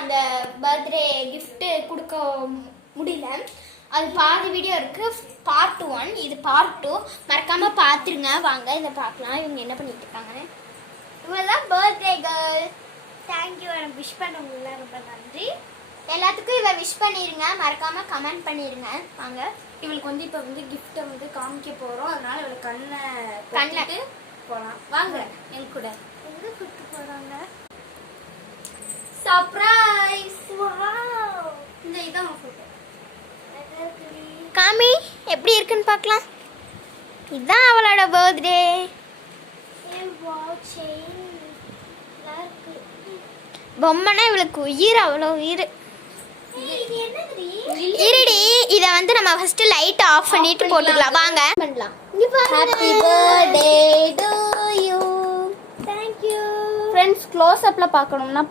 அந்த birthday gift கொடுக்க முடியல. அது பாதி வீடியோ இருக்குது. பார்ட் 1, இது பார்ட் 2. மறக்காமல் பார்த்துருங்க. வாங்க இதை பார்க்கலாம். இவங்க என்ன பண்ணிட்டு இருக்காங்க. இவங்க தான் பர்த்டே கேர்ள். தேங்க்யூ. எனக்கு விஷ் பண்ணவங்கள ரொம்ப நன்றி. எல்லாத்துக்கும் இவ விஷ் பண்ணிடுங்க. மறக்காமல் கமெண்ட் பண்ணிடுங்க. வாங்க. இவளுக்கு வந்து இப்போ வந்து கிஃப்ட்டை வந்து காமிக்க போகிறோம். அதனால இவளுக்கு கண்ணிட்டு போகலாம். வாங்க என் கூட. எங்கே கூப்பிட்டு போகிறாங்க? சர்ப்ரைஸ். வாவ். இந்த இதான் ஃபோட்டோ. காமி எப்படி இருக்குன்னு பார்க்கலாம். இதுதான் அவளோட பர்த்டே. பொம்மைனா இவளுக்கு உயிர், அவ்வளோ உயிர். இருடி, இதை வந்து நம்ம ஃபர்ஸ்ட் லைட் ஆஃப் பண்ணிட்டு போட்டுக்கலாம். வாங்க பண்ணலாம். Happy birthday to you. Thank you. Friends close அப்ல பார்க்கணும்னா